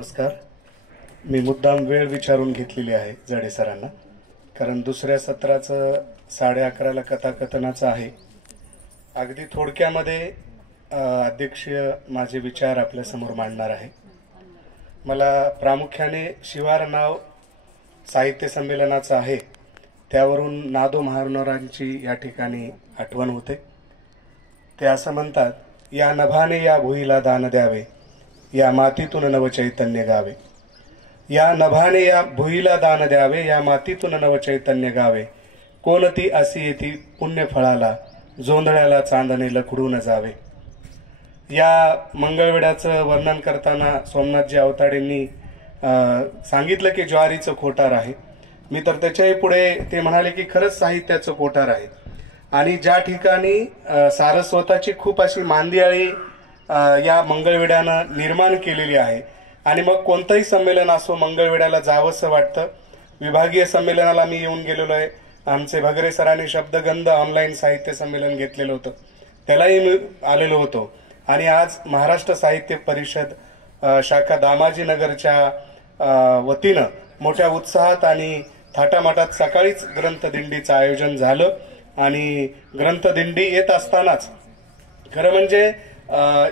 नमस्कार. मी मुद्दाम वेळ विचारून घेतलेली आहे जडे सरांना, कारण दुसऱ्या सत्राचं 11:30ला कथाकथनाचं आहे. अगदी थोडक्यामध्ये अध्यक्षीय माझे विचार आपल्यासमोर मांडणार आहे. मला प्रामुख्याने शिवार नाव साहित्य संमेलनाचं आहे, त्यावरून नादो महानोरांची या ठिकाणी आठवण होते. ते असं म्हणतात, या नभाने या भुईला दान द्यावे, या मातीतून नवचैतन्य गावे. या नभाने या भुईला दान द्यावे, या मातीतून नवचैतन्य गावे. कोणती असी येती पुण्य फळाला, जोंधळ्याला चांदणे लखडून जावे. या मंगळवेढ्याचं वर्णन करताना सोमनाथजी अवताडेंनी सांगितलं की ज्वारीचं कोठार आहे. मी तर त्याच्याही पुढे ते म्हणाले की खरंच साहित्याचं कोठार आहे. आणि ज्या ठिकाणी सारस्वताची खूप अशी मांदियाळी या मंगळवेढ्यानं निर्माण केलेली आहे. आणि मग कोणतंही संमेलन असो, मंगळवेढ्याला जावंसं वाटतं. विभागीय संमेलनाला मी येऊन गेलेलो आहे. आमचे भगरे सरांनी शब्दगंध ऑनलाईन साहित्य संमेलन घेतलेलं होतं, त्यालाही मी आलेलो होतो. आणि आज महाराष्ट्र साहित्य परिषद शाखा दामाजीनगरच्या वतीनं मोठ्या उत्साहात आणि थाटामाटात सकाळीच ग्रंथदिंडीचं आयोजन झालं. आणि ग्रंथदिंडी येत असतानाच खरं म्हणजे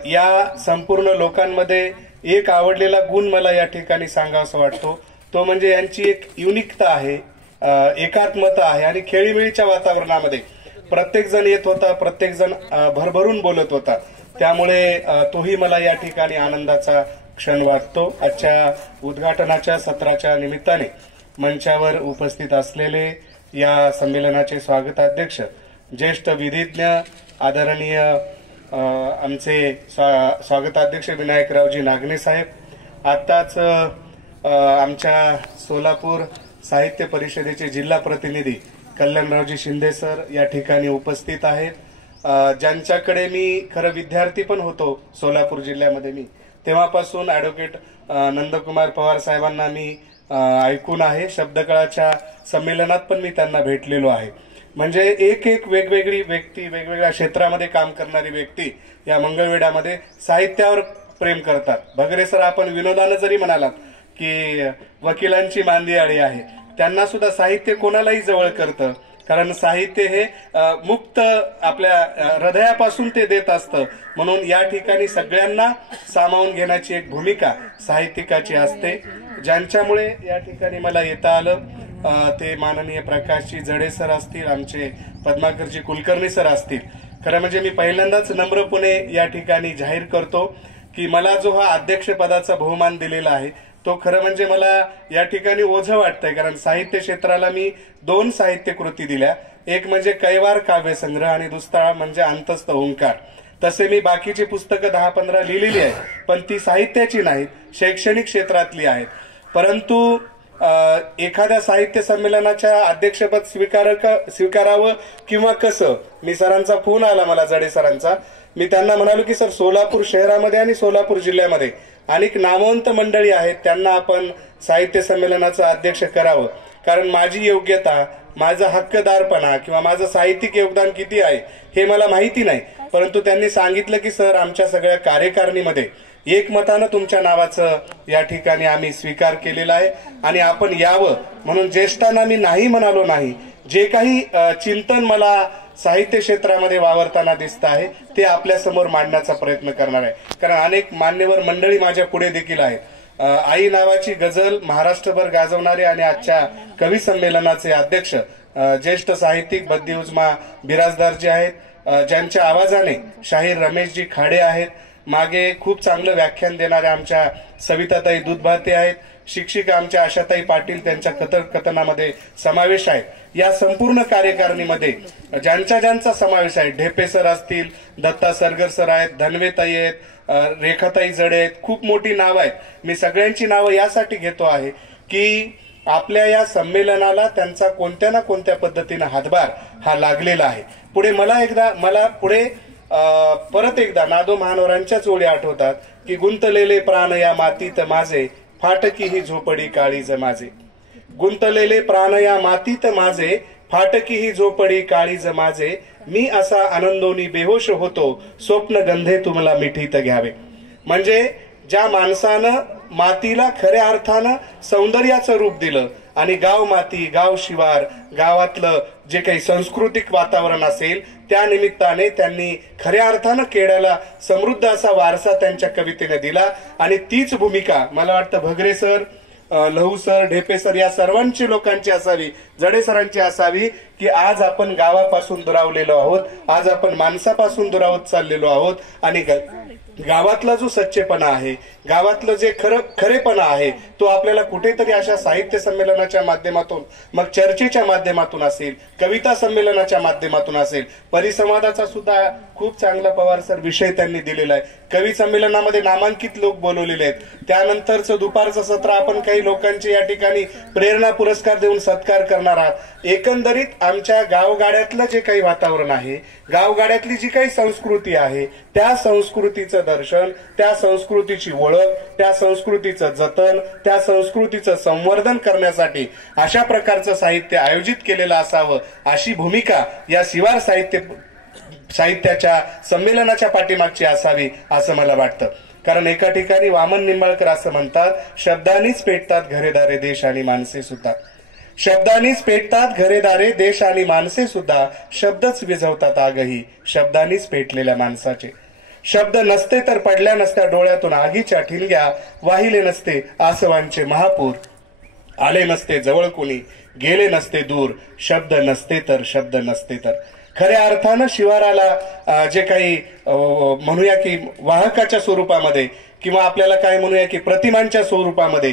या संपूर्ण लोकांमध्ये एक आवडलेला गुण मला या ठिकाणी सांगावासा वाटतो. तो म्हणजे यांची एक युनिकता आहे, एकात्मता आहे. आणि खेळीमेळीच्या वातावरणामध्ये प्रत्येक जण येत होता, प्रत्येक जण भरभरून बोलत होता. त्यामुळे तोही मला या ठिकाणी आनंदाचा क्षण वाटतो. आजच्या उद्घाटनाच्या सत्राच्या निमित्ताने मंचावर उपस्थित असलेले या संमेलनाचे स्वागताध्यक्ष, ज्येष्ठ विधिज्ञ आदरणीय आमचे स्वागताध्यक्ष विनायकरावजी नागणे साहेब, आताच आमच्या सोलापूर साहित्य परिषदेचे जिल्हा प्रतिनिधी कल्याणरावजी शिंदे सर या ठिकाणी उपस्थित आहेत. ज्यांच्याकडे मी खरं विद्यार्थी पण होतो सोलापूर जिल्ह्यामध्ये. मी तेव्हापासून ॲडव्होकेट नंदकुमार पवार साहेबांना मी ऐकून आहे. शब्दकळाच्या संमेलनात पण मी त्यांना भेटलेलो आहे. म्हणजे एक एक वेगवेगळी व्यक्ती, वेगवेगळ्या क्षेत्रामध्ये काम करणारी व्यक्ती या मंगळवेढ्यामध्ये साहित्यावर प्रेम करतात. भगरे सर, आपण विनोदानं जरी म्हणालात की वकिलांची मांदियाळी आहे, त्यांना सुद्धा साहित्य कोणालाही जवळ करतं. कारण साहित्य हे मुक्त आपल्या हृदयापासून ते देत असतं. म्हणून या ठिकाणी सगळ्यांना सामावून घेण्याची एक भूमिका साहित्यिकाची असते. ज्यांच्यामुळे या ठिकाणी मला येता आलं ते माननीय प्रकाशजी जडे सर असतील, आमचे पद्माकरजी कुलकर्णी सर असतील. खरं म्हणजे मी पहिल्यांदाच नम्रपणे या ठिकाणी जाहीर करतो की मला जो हा अध्यक्षपदाचा बहुमान दिलेला आहे तो खरं म्हणजे मला या ठिकाणी ओझं वाटतंय. कारण साहित्य क्षेत्राला मी 2 साहित्य कृती दिल्या, एक म्हणजे कैवार काव्यसंग्रह आणि दुसरा म्हणजे अंतस्थ ओंकार. तसे मी बाकीची पुस्तकं 10-15 लिहिलेली आहेत, पण ती साहित्याची नाहीत, शैक्षणिक क्षेत्रातली आहेत. परंतु एखाद्या साहित्य संमेलनाच्या अध्यक्षपद स्वीकारावं किंवा कसं, मी सरांचा फोन आला मला, जडे सरांचा. मी त्यांना म्हणालो की सर, सोलापूर शहरामध्ये आणि सोलापूर जिल्ह्यामध्ये अनेक नामवंत मंडळी आहेत, त्यांना आपण साहित्य संमेलनाचं अध्यक्ष करावं. कारण माझी योग्यता, माझा हक्कदारपणा किंवा माझं साहित्यिक योगदान किती आहे हे मला माहिती नाही. परंतु त्यांनी सांगितलं की सर, आमच्या सगळ्या कार्यकारिणीमध्ये एकमतानं तुमच्या नावाचं या ठिकाणी आम्ही स्वीकार केलेला आहे आणि आपण यावं. म्हणून ज्येष्ठांना मी नाही म्हणालो नाही. जे काही चिंतन मला साहित्य क्षेत्रामध्ये वावरताना दिसत आहे ते आपल्या समोर मांडण्याचा प्रयत्न करणार आहे. कारण अनेक मान्यवर मंडळी माझ्या पुढे देखील आहेत. आई नावाची गझल महाराष्ट्रभर गाजवणारे आणि आजच्या कवी संमेलनाचे अध्यक्ष ज्येष्ठ साहित्यिक बद्दी उजमा बिराजदारजी आहेत, ज्यांच्या आवाजाने शाहीर रमेशजी खाडे आहेत. मागे खूप चांगलं व्याख्यान देणाऱ्या आमच्या सविताताई दूधभाते आहेत. शिक्षिका आमच्या आशाताई पाटील, त्यांच्या कथनामध्ये समावेश आहे. या संपूर्ण कार्यकारिणीमध्ये ज्यांचा समावेश आहे, ढेपे सर असतील, दत्ता सरगर सर आहेत, धनवेताई आहेत, रेखाताई जडे आहेत, खूप मोठी नावं आहेत. मी सगळ्यांची नावं यासाठी घेतो आहे की आपल्या या संमेलनाला त्यांचा कोणत्या ना कोणत्या पद्धतीनं हातभार हा लागलेला आहे. मला पुढे परत एकदा नादो महानोरांच्याच ओळी आठवतात की गुंतलेले प्राण या मातीत माझे, फाटकी ही झोपडी काळीज माझे. गुंतलेले प्राण या मातीत माझे, फाटकी ही झोपडी काळीज माझे. मी असा आनंदोनी बेहोश होतो, स्वप्न गंधे तुम्हाला मिठीत घ्यावे. म्हणजे ज्या माणसानं मातीला खऱ्या अर्थानं सौंदर्याचं रूप दिलं आणि गाव माती, गाव शिवार, गावातलं जे काही सांस्कृतिक वातावरण असेल त्या निमित्ताने त्यांनी खऱ्या अर्थानं खेड्याला समृद्ध असा वारसा त्यांच्या कवितेने दिला. आणि तीच भूमिका मला वाटतं भगरे सर, लहू सर, ढेपे सर या सर्वांची लोकांची असावी, जडे सरांची असावी की आज आपण गावापासून दुरावलेलो आहोत, आज आपण माणसापासून दुरावत चाललेलो आहोत आणि गावातला जो सच्चेपणा आहे, गावातलं जे खरेपणा आहे तो आपल्याला कुठेतरी अशा साहित्य संमेलनाच्या माध्यमातून, मग चर्चेच्या माध्यमातून असेल, कविता संमेलनाच्या माध्यमातून असेल, परिसंवादाचा सुद्धा खूप चांगला पवार सर विषय त्यांनी दिलेला आहे. कवी संमेलनामध्ये नामांकित लोक बोलवलेले आहेत. त्यानंतरचं दुपारचं सत्र आपण काही लोकांचे या ठिकाणी प्रेरणा पुरस्कार देऊन सत्कार करणार आहात. एकंदरीत आमच्या गावगाड्यातलं जे काही वातावरण आहे, गावगाड्यातली जी काही संस्कृती आहे, त्या संस्कृतीचं दर्शन, त्या संस्कृतीची ओळख, त्या संस्कृतीचं जतन, त्या संस्कृतीचं संवर्धन करण्यासाठी अशा प्रकारचं साहित्य आयोजित केलेलं असावं, अशी भूमिका या शिवार साहित्याच्या संमेलनाच्या पाठीमागची असावी असं मला वाटतं. कारण एका ठिकाणी वामन निंबाळकर असं म्हणतात, शब्दांनीच पेटतात घरेदारे देश आणि माणसे सुद्धा. शब्दांनीच पेटतात घरेदारे देश आणि माणसे सुद्धा, शब्दच विझवतात आगही शब्दांनीच पेटलेल्या माणसाचे. शब्द नसते तर पडल्या नसत्या डोळ्यातून आगीच्या ठिणग्या, वाहिले नसते आसवांचे महापूर, आले नसते जवळ कोणी, गेले नसते दूर, शब्द नसते तर. खऱ्या अर्थानं शिवाराला जे काही म्हणूया की वाहकाच्या स्वरूपामध्ये किंवा आपल्याला काय म्हणूया की प्रतिमांच्या स्वरूपामध्ये,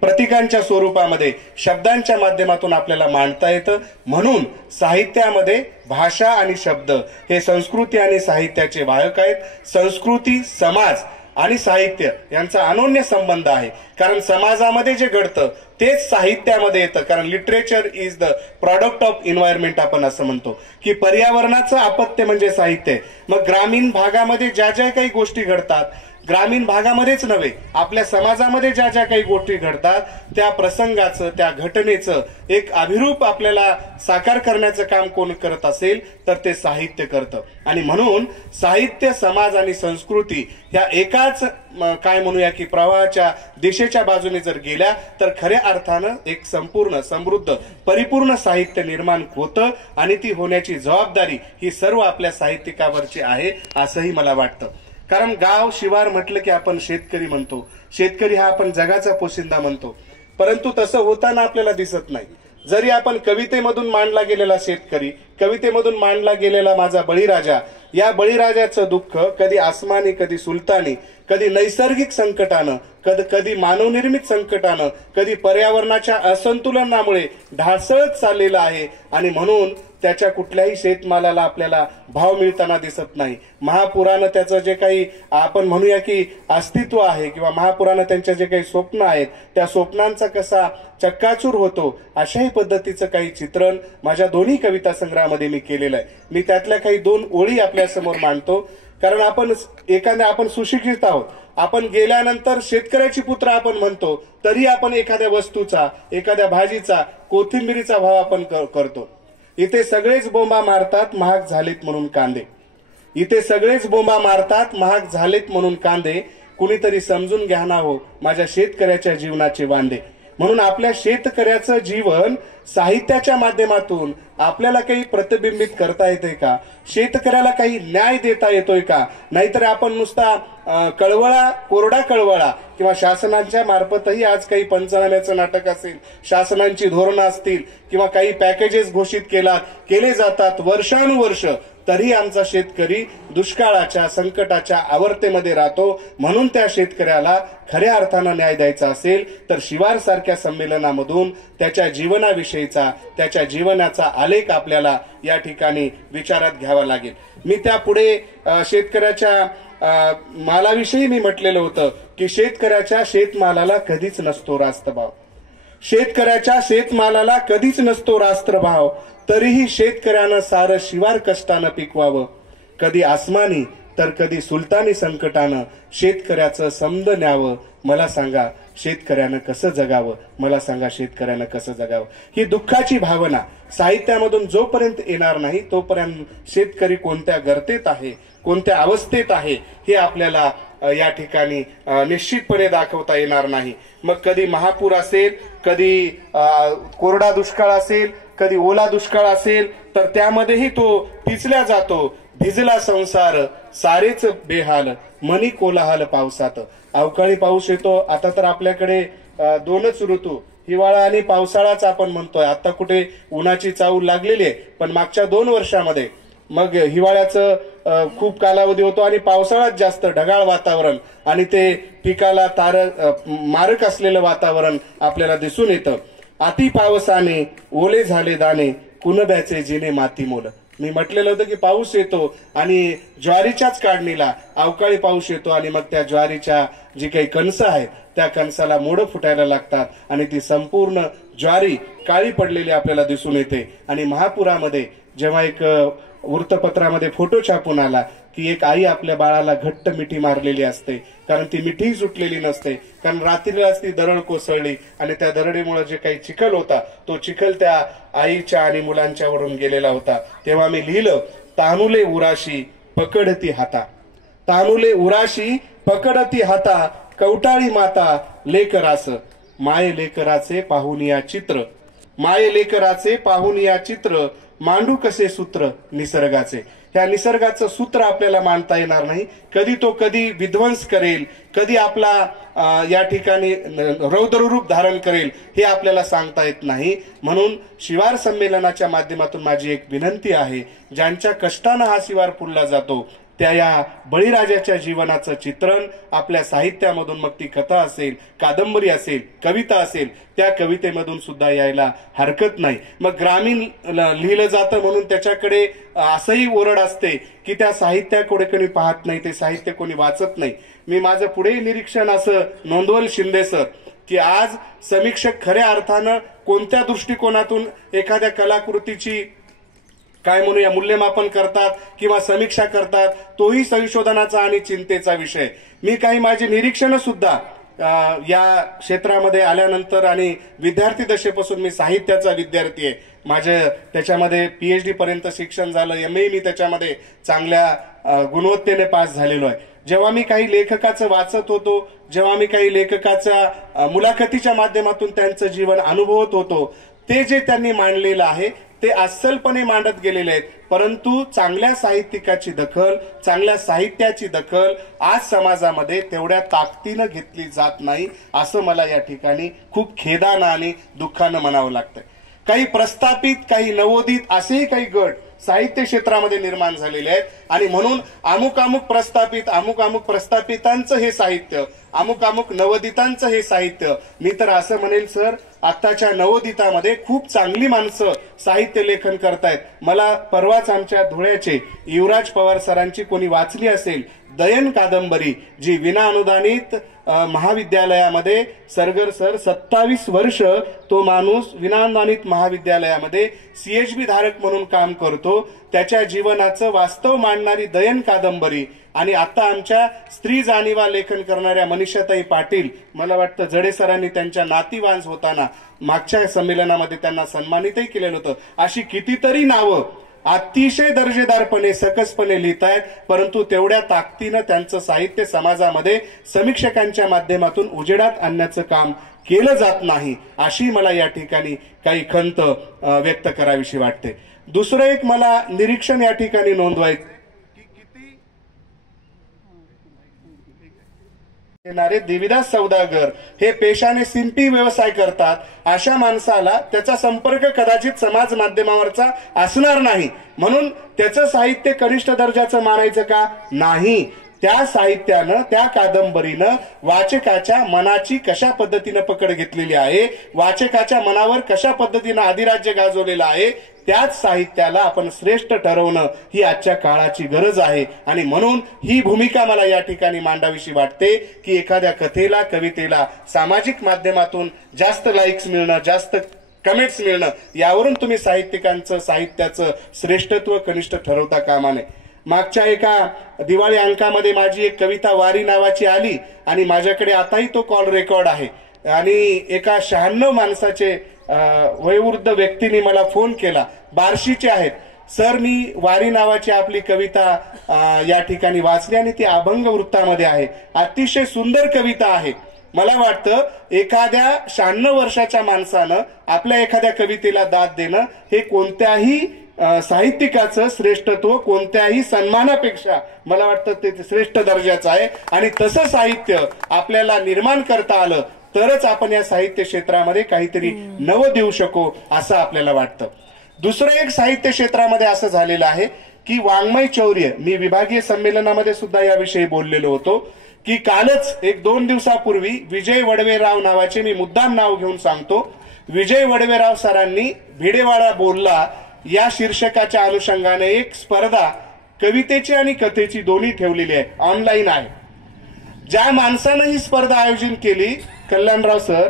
प्रतीकांच्या स्वरूपामध्ये शब्दांच्या माध्यमातून आपल्याला मांडता येतं. म्हणून साहित्यामध्ये भाषा आणि शब्द हे संस्कृती आणि साहित्याचे वाहक आहेत. संस्कृती, समाज आणि साहित्य यांचा अनोन्य संबंध आहे. कारण समाजामध्ये जे घडतं तेच साहित्यामध्ये येतं. कारण literature is the product of environment आपण असं म्हणतो की पर्यावरणाचं अपत्य म्हणजे साहित्य. मग ग्रामीण भागामध्ये ज्या ज्या काही गोष्टी घडतात, ग्रामीण भागामध्येच नव्हे आपल्या समाजामध्ये ज्या ज्या काही गोष्टी घडतात त्या प्रसंगाचं, त्या घटनेचं एक अभिरूप आपल्याला साकार करण्याचं काम कोण करत असेल तर ते साहित्य करतं. आणि म्हणून साहित्य, समाज आणि संस्कृती या एकाच काय म्हणूया की प्रवाहाच्या दिशेच्या बाजूने जर गेल्या तर खऱ्या अर्थानं एक संपूर्ण, समृद्ध, परिपूर्ण साहित्य निर्माण होतं. आणि ती होण्याची जबाबदारी ही सर्व आपल्या साहित्यिकावरची आहे असंही मला वाटतं. कारण गाव शिवार म्हटलं की आपण शेतकरी म्हणतो, शेतकरी हा आपण जगाचा पोशिंदा म्हणतो, परंतु तसं होताना आपल्याला दिसत नाही. जरी आपण कवितेमधून मांडला गेलेला शेतकरी, कवितेमधून मांडला गेलेला माझा बळीराजा, या बळीराजाचं दुःख कधी आसमानी, कधी सुलतानी, कधी नैसर्गिक संकटानं, कधी मानवनिर्मित संकटानं, कधी पर्यावरणाच्या असंतुलनामुळे ढासळत चाललेलं आहे. आणि म्हणून त्याच्या कुठल्याही शेतमालाला आपल्याला भाव मिळताना दिसत नाही. महापुरानं त्याचं जे काही आपण म्हणूया की अस्तित्व आहे किंवा महापुरानं त्यांच्या जे काही स्वप्न आहेत त्या स्वप्नांचा कसा चक्काचूर होतो अशाही पद्धतीचं काही चित्रण माझ्या दोन्ही कविता संग्रहामध्ये मी केलेलं आहे. मी त्यातल्या काही 2 ओळी आपल्या समोर मांडतो. कारण आपण सुशिक्षित आहोत. आपण गेल्यानंतर शेतकऱ्याची पुत्र आपण म्हणतो तरी आपण एखाद्या वस्तूचा, एखाद्या भाजीचा, कोथिंबिरीचा भाव आपण करतो. इथे सगळेच बोंबा मारतात महाग झालेत म्हणून कांदे. इथे सगळेच बोंबा मारतात महाग झालेत म्हणून कांदे, कुणीतरी समजून घ्या ना हो माझ्या शेतकऱ्याच्या जीवनाचे वांदे. म्हणून आपल्या शेतकऱ्याचं जीवन साहित्याच्या माध्यमातून आपल्याला काही प्रतिबिंबित करता येते का? शेतकऱ्याला काही न्याय देता येतोय का? नाहीतर आपण नुसता कोरडा कळवळा किंवा शासनाच्या मार्फतही आज काही पंचनाम्याचं नाटक असेल, शासनांची धोरणं असतील किंवा काही पॅकेजेस घोषित केले जातात वर्षानुवर्ष, तरी आमचा शेतकरी दुष्काळाच्या, संकटाच्या आवर्तेमध्ये राहतो. म्हणून त्या शेतकऱ्याला खऱ्या अर्थानं न्याय द्यायचा असेल तर शिवार सारख्या संमेलनामधून त्याच्या जीवनाविषयीचा, त्याच्या जीवनाचा आलेख आपल्याला या ठिकाणी विचारात घ्यावा लागेल. मी त्यापुढे शेतकऱ्याच्या मालाविषयी मी म्हटलेलं होतं की शेतकऱ्याच्या शेतमालाला कधीच नसतो रास्त भाव. शेतकऱ्याच्या शेतमालाला कधीच नसतो रास्त भाव, तरीही शेतकऱ्यानं सारं शिवार कष्टानं पिकवावं. कधी आसमानी तर कधी सुलतानी संकटानं शेतकऱ्याचं समद न्यावं. मला सांगा शेतकऱ्यानं कसं जगावं, मला सांगा शेतकऱ्यानं कसं जगावं. ही दुःखाची भावना साहित्यामधून जोपर्यंत येणार नाही तोपर्यंत शेतकरी कोणत्या गर्तेत आहे, कोणत्या अवस्थेत आहे हे आपल्याला या ठिकाणी निश्चितपणे दाखवता येणार नाही। मग कधी महापूर असेल, कधी कोरडा दुष्काळ असेल, कधी ओला दुष्काळ असेल, तर त्यामध्येही तो पिचल्या जातो। भिजला संसार सारेच बेहाल, मनी कोलाहल पावसात। अवकाळी पाऊस येतो। आता तर आपल्याकडे दोनच ऋतू, हिवाळा आणि पावसाळाच आपण म्हणतोय। आता कुठे उन्हाची चाहूल लागलेली आहे, पण मागच्या 2 वर्षामध्ये मग हिवाळ्याचं खूप कालावधी होतो आणि पावसाळ्यात जास्त ढगाळ वातावरण आणि ते पिकाला मारक असलेलं वातावरण आपल्याला दिसून येतं। अति पावसाने ओले झाले दाणे, कुणब्याचे जिने माती मोल। मी म्हटलेलं होतं की पाऊस येतो आणि ज्वारीच्याच काढणीला अवकाळी पाऊस येतो आणि मग त्या ज्वारीच्या जी काही कणसं आहेत त्या कणसाला मोड फुटायला लागतात आणि ती संपूर्ण ज्वारी काळी पडलेली आपल्याला दिसून येते। आणि महापुरामध्ये जेव्हा एक वृत्तपत्रामध्ये फोटो छापून आला की एक आई आपल्या बाळाला घट्ट मिठी मारलेली असते, कारण ती मिठी सुटलेली नसते, कारण रात्रीलाच ती दरड कोसळली आणि त्या दरडीमुळे जे काही चिखल होता तो चिखल त्या आईच्या आणि मुलांच्या वरून गेलेला होता। तेव्हा मी लिहिलं, तानुले उराशी पकडती हाता, तानुले उराशी पकडती हाता, कवटाळी माता लेकरास, माये लेकराचे पाहुनिया चित्र, माये लेकराचे पाहुनिया चित्र, मांडू कसे सूत्र निसर्गाचे। ह्या निसर्गाचं सूत्र आपल्याला मांडता येणार नाही। कधी विध्वंस करेल, कधी आपला या ठिकाणी रौद्ररूप धारण करेल हे आपल्याला सांगता येत नाही। म्हणून शिवार संमेलनाच्या माध्यमातून माझी एक विनंती आहे, ज्यांच्या कष्टानं हा शिवार पुरला जातो त्या या बळीराजाच्या जीवनाचं चित्रण आपल्या साहित्यामधून, मग ती कथा असेल, कादंबरी असेल, कविता असेल, त्या कवितेमधून सुद्धा यायला हरकत नाही। मग ग्रामीण लिहिलं जातं म्हणून त्याच्याकडे असंही ओरड असते की त्या साहित्याकडे कोणी पाहत नाही, ते साहित्य कोणी वाचत नाही। मी माझं पुढे निरीक्षण असं नोंदवल शिंदे सर की आज समीक्षक खऱ्या अर्थानं कोणत्या दृष्टिकोनातून एखाद्या कलाकृतीची काय म्हणूया मूल्यमापन करतात किंवा समीक्षा करतात, तोही संशोधनाचा आणि चिंतेचा विषय। मी काही माझे निरीक्षण सुद्धा या क्षेत्रामध्ये आल्यानंतर आणि विद्यार्थी दशेपासून मी साहित्याचा विद्यार्थी आहे। माझं त्याच्यामध्ये PhD पर्यंत शिक्षण झालं, MA मी त्याच्यामध्ये चांगल्या गुणवत्तेने पास झालेलो आहे। जेव्हा मी काही लेखकाचं वाचत होतो, जेव्हा मी काही लेखकाच्या मुलाखतीच्या माध्यमातून त्यांचं जीवन अनुभवत होतो, ते जे त्यांनी मांडलेलं आहे ते अस्सलपणे मांडत गेलेले आहेत, परंतु चांगल्या साहित्यिकाची दखल, चांगल्या साहित्याची दखल आज समाजामध्ये तेवढ्या ताकदीनं घेतली जात नाही, असं मला या ठिकाणी खूप खेदानं आणि दुःखानं म्हणावं लागतंय। काही प्रस्थापित, काही नवोदित असेही काही गट साहित्य क्षेत्रामध्ये निर्माण झालेले आहेत आणि म्हणून अमुक प्रस्थापितांचं हे साहित्य, अमुक नवोदितांचं हे साहित्य। मी तर असं म्हणेल सर, आत्ताच्या नवोदितामध्ये खूप चांगली माणसं साहित्य लेखन करतायत। मला परवाच आमच्या धुळ्याचे युवराज पवार सरांची कोणी वाचली असेल दयन कादंबरी, जी विना अनुदानित महाविद्यालयामध्ये सरगर सर 27 वर्ष तो माणूस विना अनुदानित महाविद्यालयामध्ये CHB धारक म्हणून काम करतो, त्याच्या जीवनाचं वास्तव मांडणारी दयन कादंबरी। आणि आता आमच्या स्त्री जाणीवा लेखन करणाऱ्या मनीषाताई पाटील, मला वाटतं जडे सरांनी त्यांच्या नातीवांस होताना मागच्या संमेलनामध्ये त्यांना सन्मानितही केलेलं होतं। अशी कितीतरी नावं अतिशय दर्जेदारपणे सकसपणे लिहितायत, परंतु तेवढ्या ताकदीनं त्यांचं साहित्य समाजामध्ये समीक्षकांच्या माध्यमातून उजेडात आणण्याचं काम केलं जात नाही, अशी मला या ठिकाणी काही खंत व्यक्त करावीशी वाटते। दुसरं एक मला निरीक्षण या ठिकाणी नोंदवायचं, येणारे देवीदास सौदागर हे पेशाने सिंपी व्यवसाय करतात, अशा माणसाला त्याचा संपर्क कदाचित समाज माध्यमावरचा असणार नाही, म्हणून त्याचं साहित्य कनिष्ठ दर्जाचं मानायचं का नाही। त्या साहित्यानं, त्या कादंबरीनं वाचकाच्या मनाची कशा पद्धतीनं पकड घेतलेली आहे, वाचकाच्या मनावर कशा पद्धतीनं अधिराज्य गाजवलेलं आहे, त्याच साहित्याला आपण श्रेष्ठ ठरवणं ही आजच्या काळाची गरज आहे। आणि म्हणून ही भूमिका मला या ठिकाणी मांडावीशी वाटते की एखाद्या कथेला, कवितेला सामाजिक माध्यमातून जास्त लाईक्स मिळणं, जास्त कमेंट्स मिळणं, यावरून तुम्ही साहित्याचं श्रेष्ठत्व कनिष्ठ ठरवता कामा नये। मागच्या एका दिवाळी अंकामध्ये माझी एक कविता वारी नावाची आली आणि माझ्याकडे आताही तो कॉल रेकॉर्ड आहे आणि एका 96 माणसाचे वयोवृद्ध व्यक्तीने मला फोन केला, बार्शीचे आहेत सर मी वारी नावाची आपली कविता या ठिकाणी वाचली आणि ती अभंग वृत्तामध्ये आहे. अतिशय सुंदर कविता आहे. मला वाटतं एखाद्या 96 वर्षाच्या माणसानं आपल्या एखाद्या कवितेला दाद देणं हे कोणत्याही साहित्यिकाचं श्रेष्ठत्व, कोणत्याही सन्मानापेक्षा मला वाटतं ते श्रेष्ठ दर्जाचं आहे. आणि तसं साहित्य आपल्याला निर्माण करता आलं तरच आपण या साहित्य क्षेत्रामध्ये काहीतरी नवं देऊ शकू असं आपल्याला वाटतं. दुसरं एक साहित्य क्षेत्रामध्ये असं झालेलं आहे की वाङ्मय चौर्य, मी विभागीय संमेलनामध्ये सुद्धा याविषयी बोललेलो होतो की कालच 1-2 दिवसापूर्वी विजय वडवेराव नावाचे, मी मुद्दाम नाव घेऊन सांगतो, विजय वडवेराव सरांनी भिडेवाडा बोलला या शीर्षकाच्या अनुषंगाने एक स्पर्धा कवितेची आणि कथेची दोन्ही ठेवलेली आहे, ऑनलाईन आहे. ज्या माणसानं ही स्पर्धा आयोजित केली कल्याणराव सर,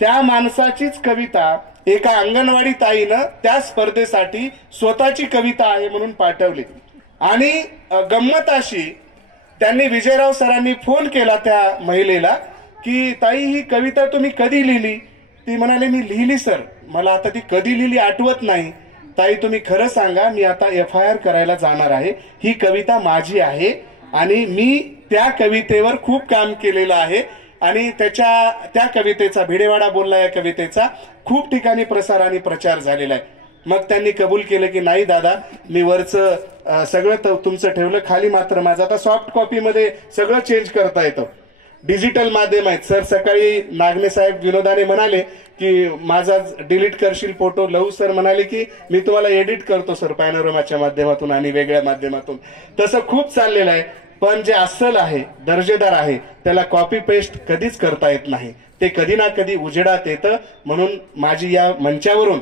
त्या माणसाचीच कविता एका अंगणवाडी ताईनं त्या स्पर्धेसाठी स्वतःची कविता आहे म्हणून पाठवली. आणि गंमत अशी, त्यांनी विजयराव सरांनी फोन केला त्या महिलेला की ताई ही कविता तुम्ही कधी लिहिली? ती म्हणाले मी लिहिली सर, मला आता ती कधी लिहिली आठवत नाही. ताई तुम्ही खरं सांगा, मी आता FIR करायला जाणार आहे, ही कविता माझी आहे आणि मी त्या कवितेवर खूप काम केलेलं आहे आणि त्या कवितेचा, भिडेवाडा बोलला या कवितेचा खूप ठिकाणी प्रसार आणि प्रचार झालेला आहे. मग त्यांनी कबूल केलं की नाही दादा, मी वरचं सगळं तुमचं ठेवलं, खाली मात्र माझं आता सॉफ्ट कॉपीमध्ये सगळं चेंज करता येतं, डिजिटल माध्यम आहेत. सर सकाळी नागणे साहेब विनोदाने म्हणाले की माझा डिलीट करशील फोटो, लहू सर म्हणाले की मी तुम्हाला एडिट करतो सर पॅनोरमाच्या माध्यमातून आणि वेगळ्या माध्यमातून. तसं खूप चाललेलं आहे. पण जे अस्सल आहे, दर्जेदार आहे, त्याला कॉपी पेस्ट कधीच करता येत नाही, ते कधी ना कधी उजेडात येतं. म्हणून माझी या मंचावरून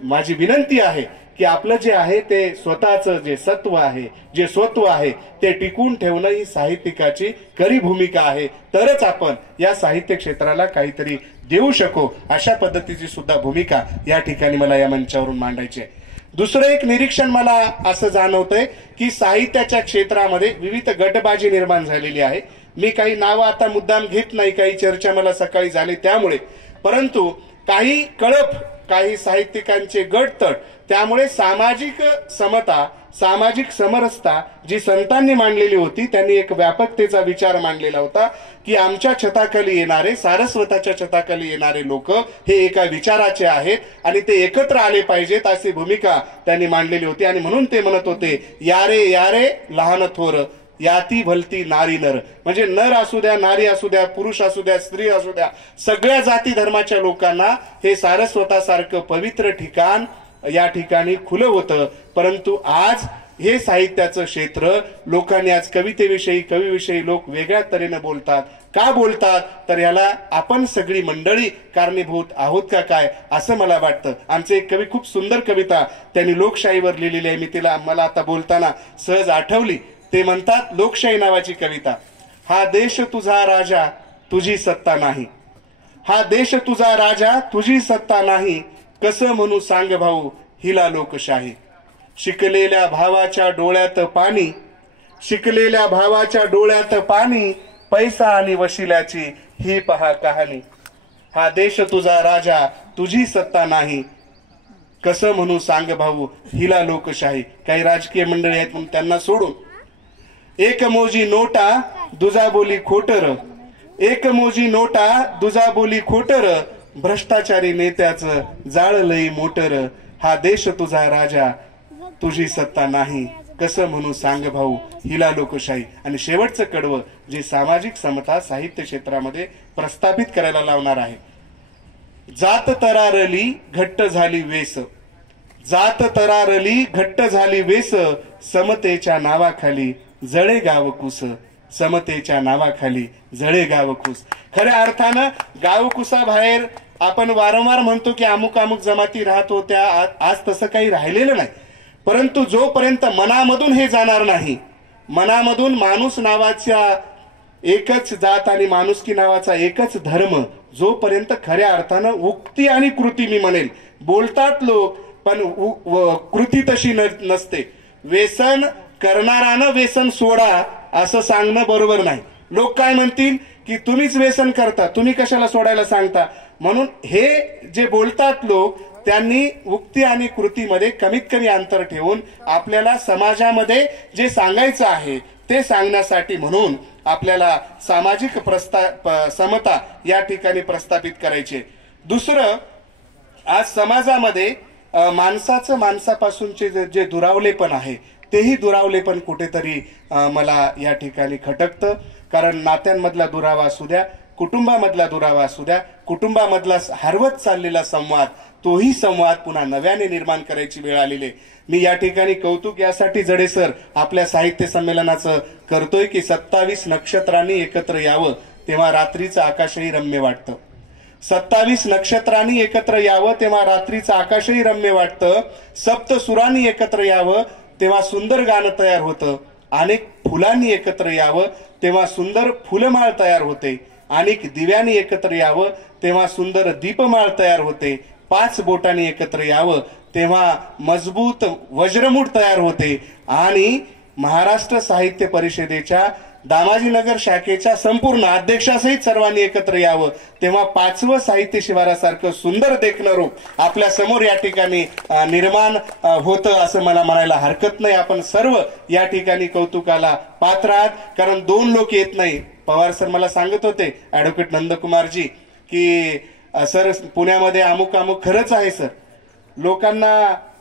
माझी विनंती आहे की आपलं जे आहे ते स्वतःचं जे सत्व आहे, जे स्वत्व आहे ते टिकून ठेवणं ही साहित्यिकाची खरी भूमिका आहे. तरच आपण या साहित्य क्षेत्राला काहीतरी देऊ शकू. अशा पद्धतीची सुद्धा भूमिका या ठिकाणी मला या मंचावरून मांडायची आहे. दुसरं एक निरीक्षण मला असं जाणवतंय की साहित्याच्या क्षेत्रामध्ये विविध गटबाजी निर्माण झालेली आहे. मी काही नावं आता मुद्दाम घेत नाही, काही चर्चा मला सकाळी झाली त्यामुळे, परंतु काही कळप, काही साहित्यिकांचे गटतट, त्यामुळे सामाजिक समता, सामाजिक समरसता जी संतांनी मांडलेली होती, त्यांनी एक व्यापकतेचा विचार मांडलेला होता की आमच्या छताखाली येणारे, सारस्वताच्या छताखाली येणारे लोक हे एका विचाराचे आहेत आणि ते एकत्र आले पाहिजेत अशी भूमिका त्यांनी मांडलेली होती. आणि म्हणून ते म्हणत होते यारे यारे लहान थोर याती भलती नारी नर, म्हणजे नर असू द्या, नारी असू द्या, पुरुष असू द्या, स्त्री असू द्या, सगळ्या जाती धर्माच्या लोकांना हे सारस्वतासारखं पवित्र ठिकाण या ठिकाणी खुलं होतं. परंतु आज हे साहित्याचं क्षेत्र, लोकांनी आज कवितेविषयी, कवीविषयी लोक वेगळ्या तऱ्हेने बोलतात. का बोलतात तर याला आपण सगळी मंडळी कारणीभूत आहोत का काय असं मला वाटतं. आमचे एक कवी खूप सुंदर कविता त्यांनी लोकशाहीवर लिहिलेली आहे, मी तिला मला आता बोलताना सहज आठवली. ते म्हणतात, लोकशाही नावाची कविता, हा देश तुझा राजा तुझी सत्ता नाही, हा देश तुझा राजा तुझी सत्ता नाही, कसं म्हणू सांग भाऊ हिला लोकशाही. शिकलेल्या भावाच्या डोळ्यात पाणी, शिकलेल्या भावाच्या डोळ्यात पाणी, पैसा आणि वशिल्याची ही पहा कहाणी. हा देश तुझा राजा तुझी सत्ता नाही, कसं म्हणू सांग भाऊ हिला लोकशाही. काही राजकीय मंडळी आहेत म्हणून त्यांना सोडून, एक मोजी नोटा दुजा बोली खोटर, एक मोजी नोटा दुजा बोली खोटर, भ्रष्टाचारी नेत्याचं जाळलंय मोटर. हा देश तुझा राजा तुझी सत्ता नाही, कसं म्हणू सांग भाऊ हिला लोकशाही. आणि शेवटचं कडवं जे सामाजिक समता साहित्य क्षेत्रामध्ये प्रस्थापित करायला लावणार आहे, जात तरारली घट्ट झाली वेस, जात तरारली घट्ट झाली वेस, समतेच्या नावाखाली जळे गावकुस, समतेच्या नावाखाली जळे गावकुस. खऱ्या अर्थानं गावकुसाबाहेर आपण वारंवार म्हणतो की अमुक अमुक जमाती राहत होत्या, आज तसं काही राहिलेलं नाही. परंतु जोपर्यंत मनामधून हे जाणार नाही, मनामधून माणूस नावाच्या एकच जात आणि माणुसकी नावाचा एकच धर्म जोपर्यंत खऱ्या अर्थानं उक्ती आणि कृती, मी म्हणेल बोलतात लोक पण कृती तशी नसते. व्यसन करणारानं व्यसन सोडा असं सांगणं बरोबर नाही. लोक काय म्हणतील की तुम्हीच व्यसन करता, तुम्ही कशाला सोडायला सांगता. म्हणून हे जे बोलतात लोक त्यांनी उक्ती आणि कृतीमध्ये कमीत कमी अंतर ठेवून आपल्याला समाजामध्ये जे सांगायचं आहे ते सांगण्यासाठी म्हणून आपल्याला सामाजिक समता या ठिकाणी प्रस्थापित करायची। दुसरं, आज समाजामध्ये माणसाचं माणसापासूनचे जे दुरावलेपण आहे तेही दुरावलेपण कुठेतरी मला या ठिकाणी खटकतं। कारण नात्यांमधला दुरावा असू द्या, कुटुंबामधला दुरावा असू द्या, कुटुंबामधला हरवत चाललेला संवाद, तोही संवाद पुन्हा नव्याने निर्माण करायची वेळ आलेली आहे। मी या ठिकाणी कौतुक यासाठी जडे सर आपल्या साहित्य संमेलनाचं करतोय की 27 नक्षत्रांनी एकत्र यावं तेव्हा रात्रीचं आकाशही रम्य वाटतं। 27 नक्षत्रांनी एकत्र यावं तेव्हा रात्रीचं आकाशही रम्य वाटतं। सप्तसुरांनी एकत्र यावं तेव्हा सुंदर गाणं तयार होतं। अनेक फुलांनी एकत्र यावं तेव्हा सुंदर फुलमाळ तयार होते। अनेक दिव्यांनी एकत्र यावं तेव्हा सुंदर दीपमाळ तयार होते। 5 बोटांनी एकत्र यावं तेव्हा मजबूत वज्रमूठ तयार होते। आणि महाराष्ट्र साहित्य परिषदेच्या दामाजीनगर शाखेच्या संपूर्ण अध्यक्षासहित सर्वांनी एकत्र यावं तेव्हा 5वं साहित्य शिवारासारखं सुंदर देखणं रूप आपल्या समोर या ठिकाणी निर्माण होतं असं मला म्हणायला हरकत नाही। आपण सर्व या ठिकाणी कौतुकाला पात्र आहात, कारण 2 लोक येत नाही। पवार सर मला सांगत होते, ऍडव्होकेट नंदकुमारजी, की सर पुण्यामध्ये अमुक अमुक, खरंच आहे सर, लोकांना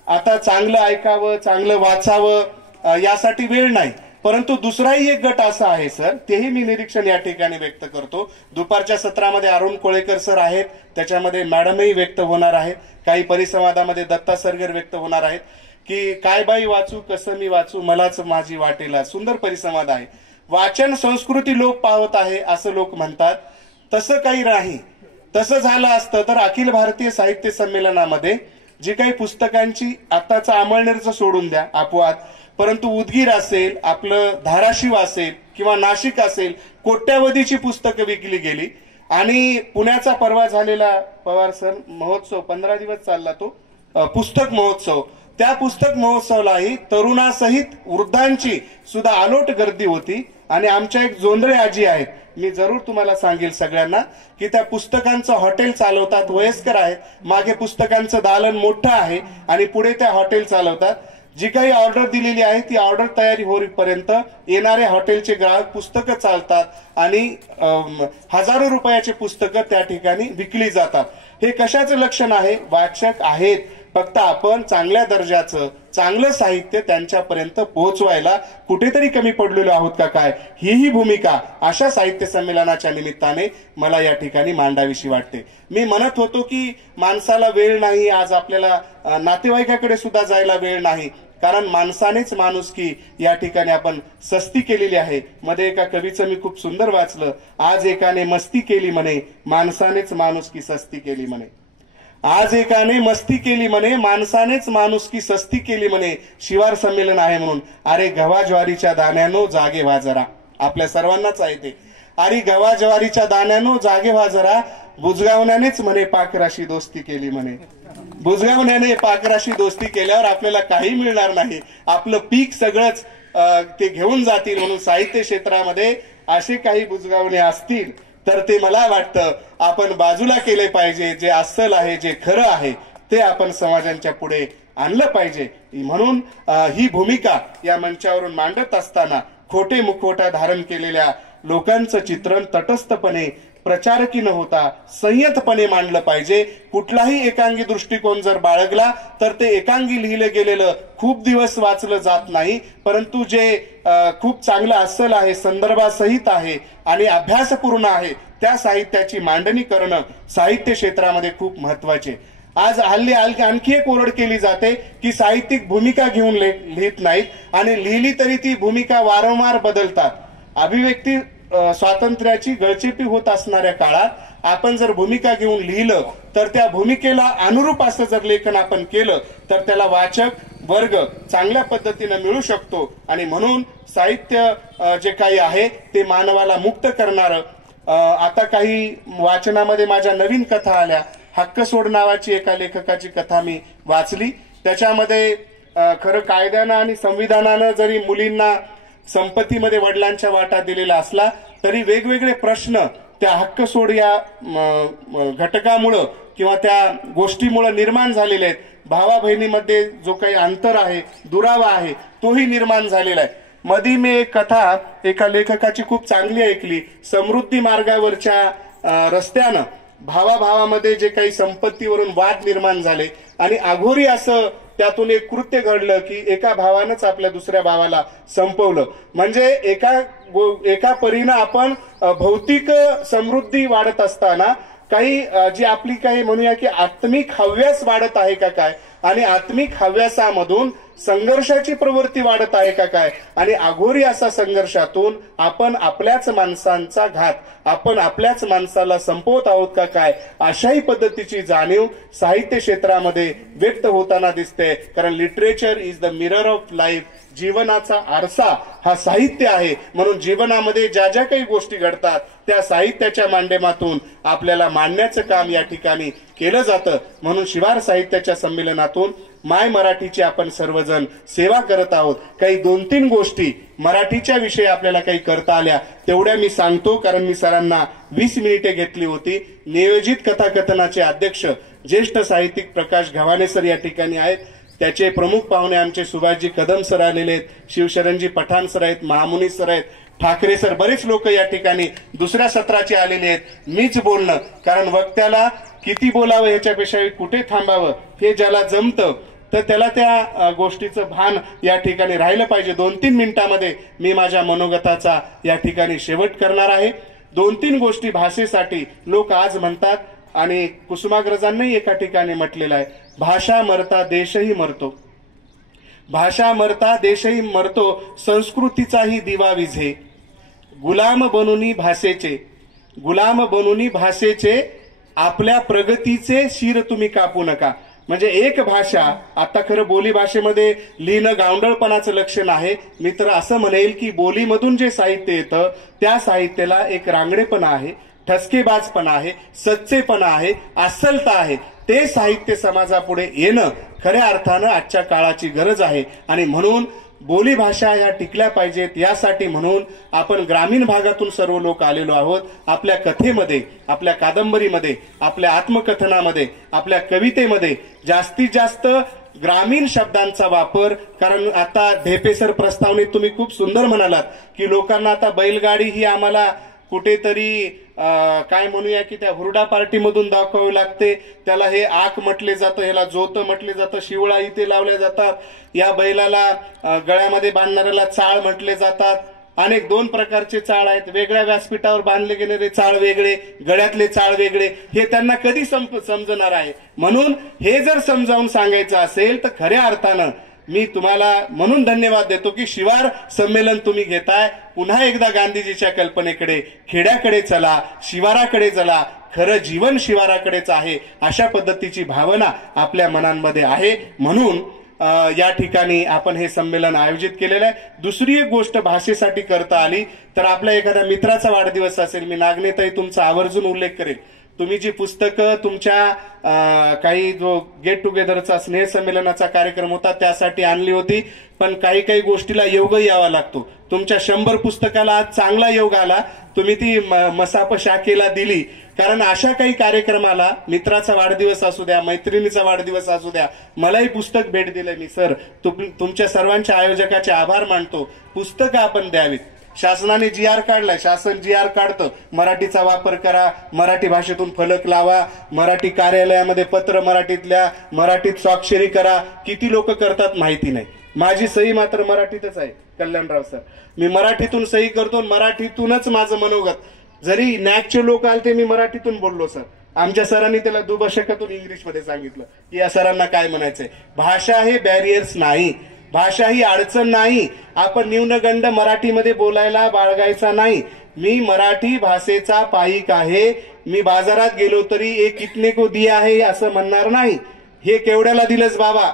आता चांगलं ऐकावं, चांगलं वाचावं यासाठी वेळ नाही। परंतु दुसराही एक गट असा आहे सर, तेही मी निरीक्षण या ठिकाणी व्यक्त करतो। दुपारच्या सत्रामध्ये अरुण कोळेकर सर आहेत, त्याच्यामध्ये मॅडमही व्यक्त होणार आहेत, काही परिसंवादामध्ये दत्ता सरगर व्यक्त होणार आहेत की काय बाई वाचू, कसं मी वाचू, मलाच माझी वाटेला, सुंदर परिसंवाद आहे। वाचन संस्कृती लोप पावत आहे असं लोक म्हणतात, तसं काही नाही। तसं झालं असतं तर अखिल भारतीय साहित्य संमेलनामध्ये जी काही पुस्तकांची आताचा अमळनेरचं सोडून द्या अपवाद, परंतु उदगीर असेल, आपलं धाराशिव असेल किंवा नाशिक असेल, कोट्यावधीची पुस्तकं विकली गेली। आणि पुण्याचा परवा झालेला पवार सर महोत्सव 15 दिवस चालला तो पुस्तक महोत्सव, त्या पुस्तक महोत्सवालाही तरुणासहित वृद्धांची सुद्धा अलोट गर्दी होती। आणि आमच्या एक जोंधळे आजी आहेत, मी जरूर तुम्हाला सांगेल सगळ्यांना की त्या पुस्तकांचं हॉटेल चालवतात, वयस्कर आहेत, मागे पुस्तकांचं दालन मोठं आहे आणि पुढे त्या हॉटेल चालवतात। जी काही ऑर्डर दिलेली आहे ती ऑर्डर तयारी होईपर्यंत येणारे हॉटेलचे ग्राहक पुस्तकं चालतात आणि हजारो रुपयाचे पुस्तकं त्या ठिकाणी विकली जातात। हे कशाचं लक्षण आहे? वाचक आहेत, फक्त आपण चांगल्या दर्जाचं चांगलं साहित्य त्यांच्यापर्यंत पोहोचवायला कुठेतरी कमी पडलेलो आहोत का काय, ही भूमिका अशा साहित्य संमेलनाच्या निमित्ताने मला या ठिकाणी मांडावीशी वाटते। मी म्हणत होतो की माणसाला वेळ नाही, आज आपल्याला नातेवाईकाकडे सुद्धा जायला वेळ नाही, कारण माणसानेच माणुसकी या ठिकाणी आपण सस्ती केलेली आहे। मध्ये एका कवीचं मी खूप सुंदर वाचलं, आज एकाने मस्ती केली म्हणे, माणसानेच माणुसकी सस्ती केली म्हणे। आज एकाने मस्ती केली म्हणे, माणसानेच माणुसकी सस्ती केली म्हणे, शिवार संमेलन आहे म्हणून। अरे गव्हा ज्वारीच्या दाण्यानो जागे व्हा जरा, आपल्या सर्वांनाच आहे ते। अरे गव्हा ज्वारीच्या दाण्यानो जागे व्हा जरा, बुजगावण्यानेच म्हणे पाखराशी दोस्ती केली म्हणे। बुजगावण्याने पाखराशी दोस्ती केल्यावर आपल्याला काही मिळणार नाही, आपलं पीक सगळंच ते घेऊन जातील। म्हणून साहित्य क्षेत्रामध्ये असे काही बुजगावणे असतील तर ते मला वाटतं आपण बाजूला केले पाहिजे। जे अस्सल आहे, जे खरं आहे ते आपण समाजाच्या पुढे आणलं पाहिजे। म्हणून ही भूमिका या मंचावरून मांडत असताना खोटे मुखवटा धारण केलेल्या लोकांचं चित्रण तटस्थपणे, प्रचारकी न होता संयतपणे मांडलं पाहिजे। कुठलाही एकांगी दृष्टिकोन जर बाळगला तर ते एकांगी लिहिलं गेलेलं खूप दिवस वाचलं जात नाही, परंतु जे खूप चांगलं अस्सल आहे, संदर्भासहित आहे आणि अभ्यासपूर्ण आहे, त्या साहित्याची मांडणी करणं साहित्य क्षेत्रामध्ये खूप महत्वाचे। आज हल्ली आणखी एक ओरड केली जाते की साहित्यिक भूमिका घेऊन लिहित नाहीत आणि लिहिली तरी ती भूमिका वारंवार बदलतात। अभिव्यक्ती स्वातंत्र्याची गळचेपी होत असणाऱ्या काळात आपण जर भूमिका घेऊन लिहिलं तर त्या भूमिकेला अनुरूप असं जर लेखन आपण केलं तर त्याला वाचक वर्ग चांगल्या पद्धतीने मिळू शकतो। आणि म्हणून साहित्य जे काही आहे ते मानवाला मुक्त करणारं। आता काही वाचनामध्ये माझ्या नवीन कथा आल्या, हक्कसोड नावाची एका लेखकाची कथा मी वाचली। त्याच्यामध्ये खरं कायद्यानं आणि संविधानानं जरी मुलींना संपत्तीमध्ये वडिलांच्या वाटा दिलेला असला तरी वेगवेगळे प्रश्न त्या हक्कसोड या घटकामुळं किंवा त्या गोष्टीमुळे निर्माण झालेले आहेत. भावा बहिणीमध्ये जो काही अंतर आहे, दुरावा आहे, तोही निर्माण झालेला आहे. मधी मी एक कथा एका लेखकाची खूप चांगली ऐकली. समृद्धी मार्गावरच्या रस्त्यानं भावाभावामध्ये जे काही संपत्तीवरून वाद निर्माण झाले आणि अघोरी असं त्यातून एक कृत्य घडलं की एका भावानंच आपल्या दुसऱ्या भावाला संपवलं. म्हणजे एका परीनं आपण भौतिक समृद्धी वाढत असताना काही जी आपली काही म्हणूया की आत्मिक हव्यास वाढत आहे का काय, आणि आत्मिक हव्यासामधून संघर्षाची प्रवृत्ती वाढत आहे का काय, आणि अघोरी असा संघर्षातून आपण आपल्याच माणसांचा घात, आपण आपल्याच माणसाला संपवत आहोत का काय, अशाही पद्धतीची जाणीव साहित्य क्षेत्रामध्ये व्यक्त होताना दिसते. कारण literature is the mirror of life, जीवनाचा आरसा हा साहित्य आहे. म्हणून जीवनामध्ये ज्या ज्या काही गोष्टी घडतात त्या साहित्याच्या माध्यमातून आपल्याला मांडण्याचं काम या ठिकाणी केलं जातं. म्हणून शिवार साहित्याच्या संमेलनातून माय मराठीची आपण सर्वजण सेवा करत आहोत. काही 2-3 गोष्टी मराठीच्या विषयी आपल्याला काही करता आल्या तेवढ्या मी सांगतो, कारण मी सरांना 20 मिनिटे घेतली होती. नियोजित कथाकथनाचे अध्यक्ष ज्येष्ठ साहित्यिक प्रकाश गव्हाणे सर या ठिकाणी आहेत. त्याचे प्रमुख पाहुणे आमचे सुभाषजी कदम सर आलेले आहेत, शिवशरणजी पठाण सर आहेत, महामुनी सर आहेत, ठाकरे सर, बरेच लोक या ठिकाणी दुसऱ्या सत्राचे आलेले आहेत. मीच बोलणं, कारण वक्त्याला किती बोलावं ह्याच्यापेक्षा कुठे थांबावं हे ज्याला जमतं तर त्याला त्या गोष्टीचं भान या ठिकाणी राहिलं पाहिजे. 2-3 मिनिटांमध्ये मी माझ्या मनोगताचा या ठिकाणी शेवट करणार आहे. 2-3 गोष्टी भाषेसाठी लोक आज म्हणतात, आणि कुसुमाग्रजांनाही एका ठिकाणी म्हटलेलं आहे, भाषा मरता देशही मरतो, भाषा मरता देशही मरतो, संस्कृतीचाही दिवा विझे, गुलाम बनूनी भाषेचे, गुलाम बनूनी भाषेचे, आपल्या प्रगतीचे शिर तुम्ही कापू नका. म्हणजे एक भाषा, आता खरं बोली भाषेमध्ये लिहिणं गावंडळपणाचं लक्षण आहे. मी तर असं म्हणेल की बोलीमधून जे साहित्य येतं त्या साहित्याला एक रांगडेपणा आहे, ठसकेबाजपणा आहे, सच्चेपणा आहे, अस्सलता आहे. ते साहित्य समाजापुढे येणं खऱ्या अर्थानं आजच्या काळाची गरज आहे. आणि म्हणून बोली भाषा ह्या टिकल्या पाहिजेत. यासाठी म्हणून आपण ग्रामीण भागातून सर्व लोक आलेलो आहोत. आपल्या कथेमध्ये, आपल्या कादंबरीमध्ये, आपल्या आत्मकथनामध्ये, आपल्या कवितेमध्ये जास्तीत जास्त ग्रामीण शब्दांचा वापर. कारण आता ढेपेसर प्रस्तावनेत तुम्ही खूप सुंदर म्हणालात की लोकांना आता बैलगाडी ही आम्हाला कुठेतरी काय म्हणूया की त्या हुरडा पार्टीमधून दाखवावी लागते. त्याला हे आक म्हटले जातं, ह्याला जोत म्हटले जातं, शिवळा इथे लावल्या जातात, या बैलाला गळ्यामध्ये बांधणाऱ्याला चाळ म्हटले जातात. अनेक 2 प्रकारचे चाळ आहेत. वेगळ्या व्यासपीठावर बांधले गेलेले चाळ वेगळे, गळ्यातले चाळ वेगळे. हे त्यांना कधी समजणार आहे. म्हणून हे जर समजावून सांगायचं असेल तर खऱ्या अर्थानं मी तुम्हाला म्हणून धन्यवाद देतो की शिवार संमेलन तुम्ही घेताय. पुन्हा एकदा गांधीजीच्या कल्पनेकडे, खेड्याकडे चला, शिवाराकडे चला, खरं जीवन शिवाराकडेच आहे, अशा पद्धतीची भावना आपल्या मनांमध्ये आहे. म्हणून या ठिकाणी आपण हे संमेलन आयोजित केलेलं आहे. दुसरी एक गोष्ट भाषेसाठी करता आली तर आपल्या एखाद्या मित्राचा वाढदिवस असेल, मी नागनेताई तुमचा आवर्जून उल्लेख करेल. तुम्ही जी पुस्तकं तुमच्या काही जो गेट टुगेदरचा स्नेह संमेलनाचा कार्यक्रम होता त्यासाठी आणली होती, पण काही काही गोष्टीला योग यावा लागतो. तुमच्या 100 पुस्तकाला आज चांगला योग आला, तुम्ही ती मसाप शाखेला दिली. कारण अशा काही कार्यक्रमाला, मित्राचा वाढदिवस असू द्या, मैत्रिणीचा वाढदिवस असू द्या, मलाही पुस्तक भेट दिलंय मी. सर तुमच्या सर्वांच्या आयोजकाचे आभार मानतो. पुस्तकं आपण द्यावीत. शासनाने GR काढलाय, शासन GR काढतं, मराठीचा वापर करा, मराठी भाषेतून फलक लावा, मराठी कार्यालयामध्ये पत्र मराठीतल्या, मराठीत स्वाक्षरी करा. किती लोक करतात माहिती नाही. माझी सही मात्र मराठीतच आहे कल्याणराव सर. मी मराठीतून सही करतो, मराठीतूनच माझं मनोगत. जरी नॅकचे लोक आलते मी मराठीतून बोललो सर. आमच्या सरांनी त्याला दुभाषकातून इंग्लिशमध्ये सांगितलं की या सरांना काय म्हणायचंय. भाषा हे बॅरियर्स नाही, भाषा ही अडचण नाही. आपण न्यूनगंड मराठीमध्ये बोलायला बाळगायचा नाही. मी मराठी भाषेचा पाईक आहे. मी बाजारात गेलो तरी एक कितने को दिया आहे असं म्हणणार नाही. हे केवढ्याला दिलंच बाबा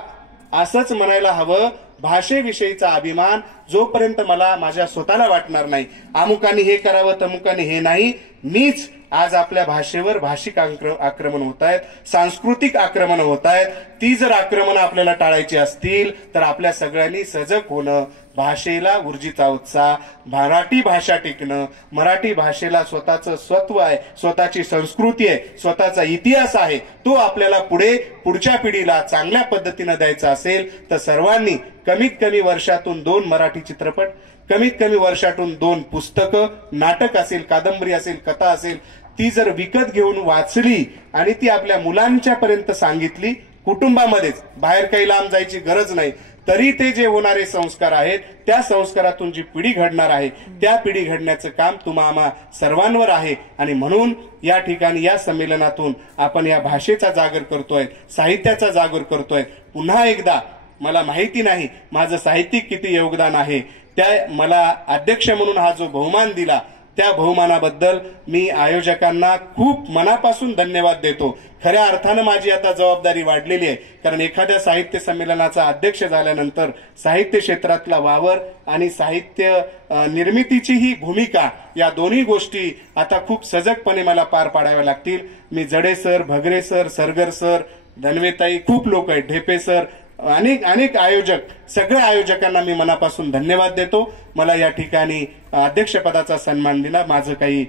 असंच म्हणायला हवं. भाषेविषयीचा अभिमान जोपर्यंत मला माझ्या स्वतःला वाटणार नाही, अमुकाने हे करावं तमुकाने हे नाही, मीच आज आपल्या भाषेवर भाषिक आक्रमण होत आहेत, सांस्कृतिक आक्रमण होत आहेत. ती जर आक्रमण आपल्याला टाळायची असतील तर आपल्या सगळ्यांनी सजग होणं, भाषेला ऊर्जित उत्साह, मराठी भाषा टिकणं, मराठी भाषेला स्वतःचं स्वत्व आहे, स्वतःची संस्कृती आहे, स्वतःचा इतिहास आहे, तो आपल्याला पुढच्या पिढीला चांगल्या पद्धतीने द्यायचा असेल तर सर्वांनी कमीत कमी वर्षातून 2 मराठी चित्रपट, कमीत कमी वर्षातून 2 पुस्तकं, नाटक असेल, कादंबरी असेल, कथा असेल, ती जर विकत घेऊन वाचली आणि ती आपल्या मुलांच्या पर्यंत सांगितली, कुटुंबामध्येच, बाहेर काही लांब जायची गरज नाही, तरी ते जे होणारे संस्कार आहेत त्या संस्कारातून जी पिढी घडणार आहे त्या पिढी घडण्याचं काम तुम्हा सर्वांवर आहे. आणि म्हणून या ठिकाणी या संमेलनातून आपण या भाषेचा जागर करतोय, साहित्याचा जागर करतोय. पुन्हा एकदा मला माहिती नाही माझं साहित्यिक किती योगदान आहे, त्या मला अध्यक्ष म्हणून हा जो बहुमान दिला त्या बहुमानाबद्दल मी आयोजकांना खूप मनापासून धन्यवाद देतो. खऱ्या अर्थानं माझी आता जबाबदारी वाढलेली आहे, कारण एखाद्या साहित्य संमेलनाचा अध्यक्ष झाल्यानंतर साहित्य क्षेत्रातला वावर आणि साहित्य निर्मितीची ही भूमिका, या दोन्ही गोष्टी आता खूप सजगपणे मला पार पाडाव्या लागतील. मी Jade sir, Bhagare sir, Sargar sir, धनवेताई, खूप लोक आहेत, ढेपे सर, अनेक आयोजक, सगळ्या आयोजकांना मी मनापासून धन्यवाद देतो. मला या ठिकाणी अध्यक्षपदाचा सन्मान दिला. माझं काही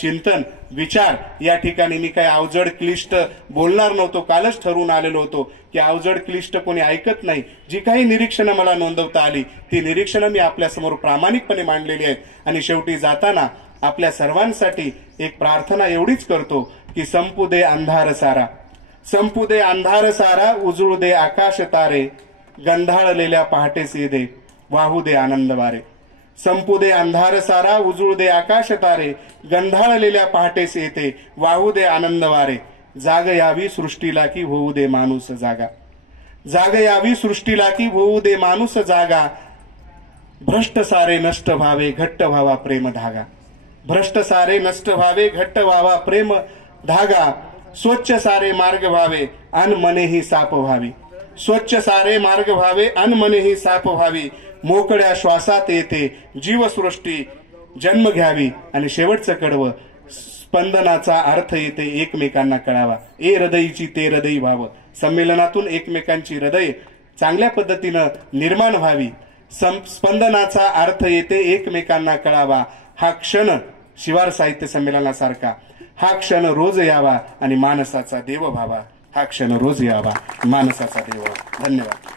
चिंतन, विचार या ठिकाणी मी काही अवजड क्लिष्ट बोलणार नव्हतो. कालच ठरवून आलेलो होतो की अवजड क्लिष्ट कोणी ऐकत नाही. जी काही निरीक्षणं मला नोंदवता आली ती निरीक्षणं मी आपल्यासमोर प्रामाणिकपणे मांडलेली आहेत. आणि शेवटी जाताना आपल्या सर्वांसाठी एक प्रार्थना एवढीच करतो की संपू दे अंधार सारा, संपू दे अंधार सारा, उजळू दे आकाश तारे, गंधाळलेल्या पहाटेस येदे वाहू दे आनंद वारे. संपू दे अंधार सारा, उजळू दे आकाश तारे, गंधाळलेल्या पहाटेस येते वाहू दे आनंद वारे. जाग यावी सृष्टीला की होऊ दे माणूस जागा, जाग यावी सृष्टीला की होऊ दे माणूस जागा. भ्रष्ट सारे नष्ट व्हावे, घट्ट व्हावा प्रेम धागा, भ्रष्ट सारे नष्ट व्हावे, घट्ट व्हावा प्रेम धागा. स्वच्छ सारे मार्ग व्हावे अन मनेही साप व्हावी, स्वच्छ सारे मार्ग व्हावे अन मनेही साप व्हावी. मोकळ्या श्वासात येते जीवसृष्टी जन्म घ्यावी. आणि शेवटचं कडवं, स्पंदनाचा अर्थ येते एकमेकांना कळावा. ए हृदयीची ते हृदयी व्हावं. संमेलनातून एकमेकांची हृदय चांगल्या पद्धतीनं निर्माण व्हावी. स्पंदनाचा अर्थ येते एकमेकांना कळावा. हा क्षण शिवार साहित्य संमेलनासारखा हा क्षण रोज यावा आणि मानसाचा देव व्हावा. हा क्षण रोज यावा, मानसाचा देव. धन्यवाद.